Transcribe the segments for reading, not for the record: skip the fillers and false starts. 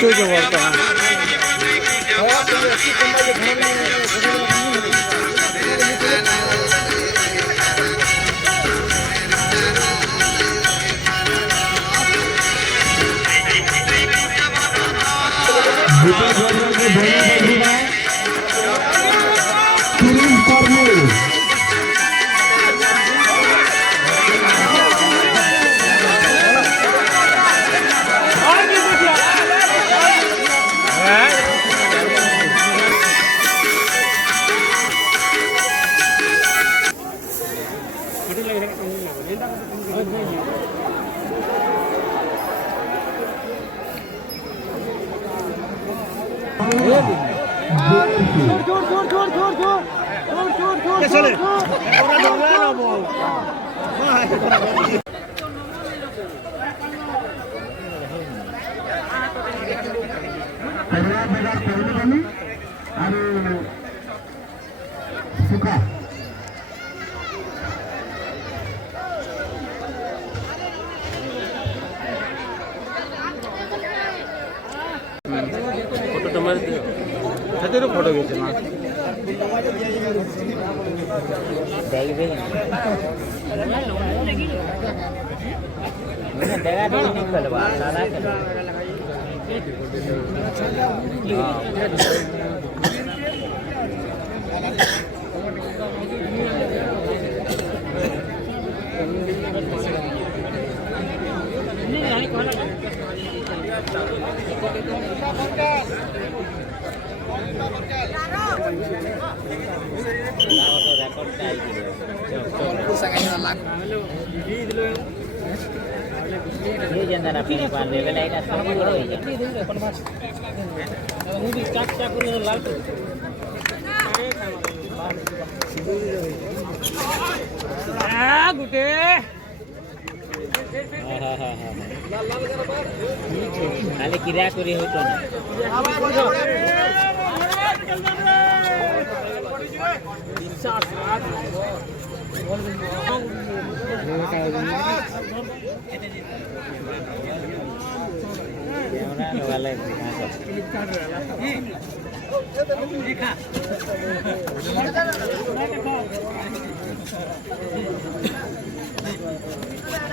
શું છે વર્તમાન फोटो तुम्हारे खातिर फोटो खींचे ये जनता ना पीने पार लेवल है ना सब बड़ा है वो भी काट काट कर लाल आ गुटे खाली किराया करी हो तो वाला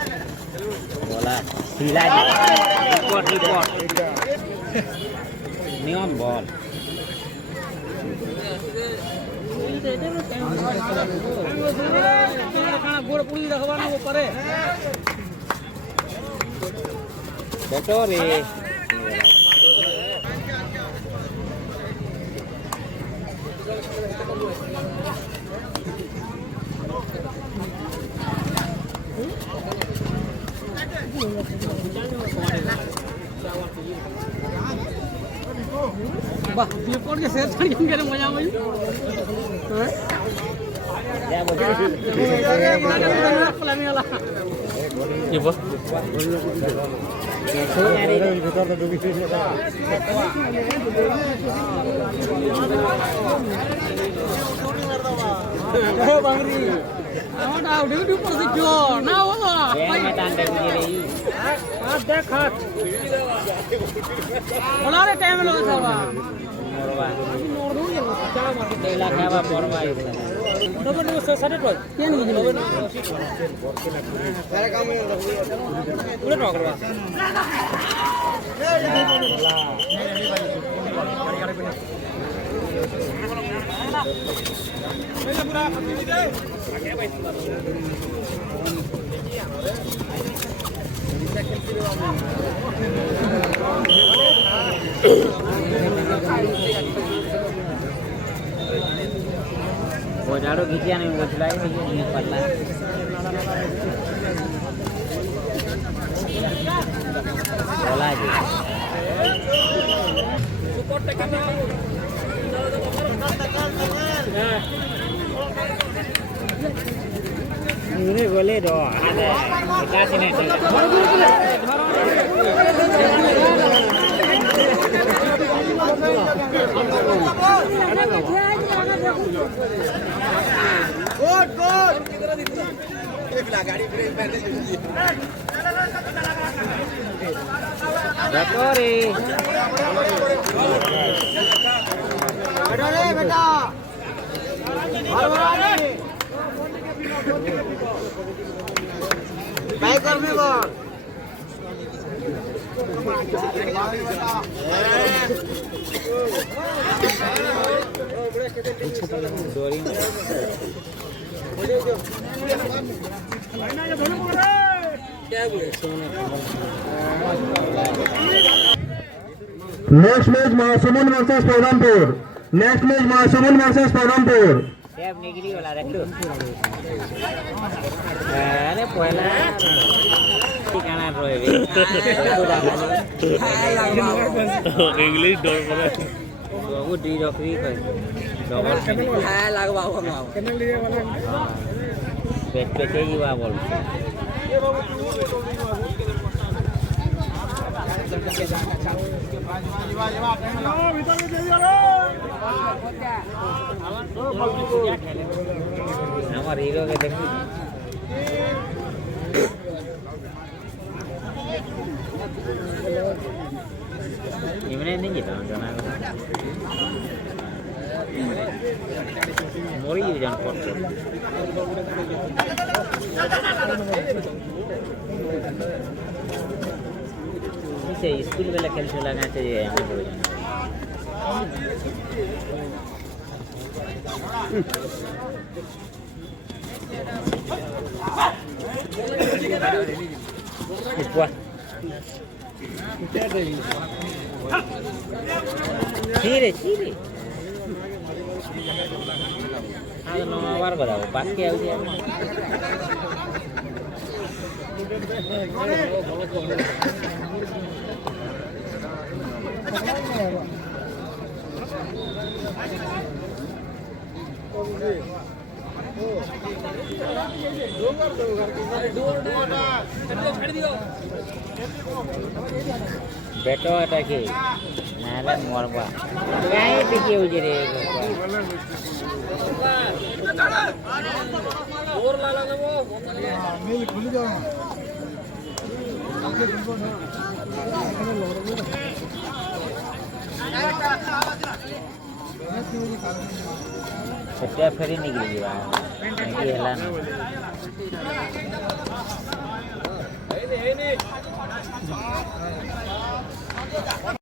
बोला सिला रिपोर्ट नियम बॉल गोड़ पुली रखवाना वो परे बेटो रे वाह ये कौन के शेर छाड़ के मजा आई हैं या बोल वाला ये बस भीतर तो डूबी ए बांगरी ना ड्यूटी पर से क्यों ना हो मैदान दे रही हां देख हाथ बोला रे टाइम लो साला मोरवा नोड़ दो ये चला मार के देला खावा परवा डबल से साढ़े टोय केन की सारे काम में पूरा टोकरवा झाड़ू खींचिया नहीं बोला नहीं पड़ला बोला जी बोले दो गाड़ी बैठो रे बेटा बाइक कर भी बोल next match Mahasamund versus Paurampur. Next match Mahasamund versus Paurampur. टैब निकली वाला रख लो अरे पहला ठिकाना रोए बे इंग्लिश डर पड़े वो डी रखरी कर डबल है लगवाओ हम केने लिए वाला पेट पे के युवा बोल हमारे हीरो के देखी इमने नहीं जीता जाना मोरी जान पड़ते इसे स्कूल वाला खेल चलाना चाहिए हमें हो जाना Chile. Ada nama baru berapa? Pakai aja. बेटो अटके नारे मोरबा काहे टिके उजरे और लाला ने वो मिल खुल जाओ सत्या फेरी निकली बा नहीं हला ना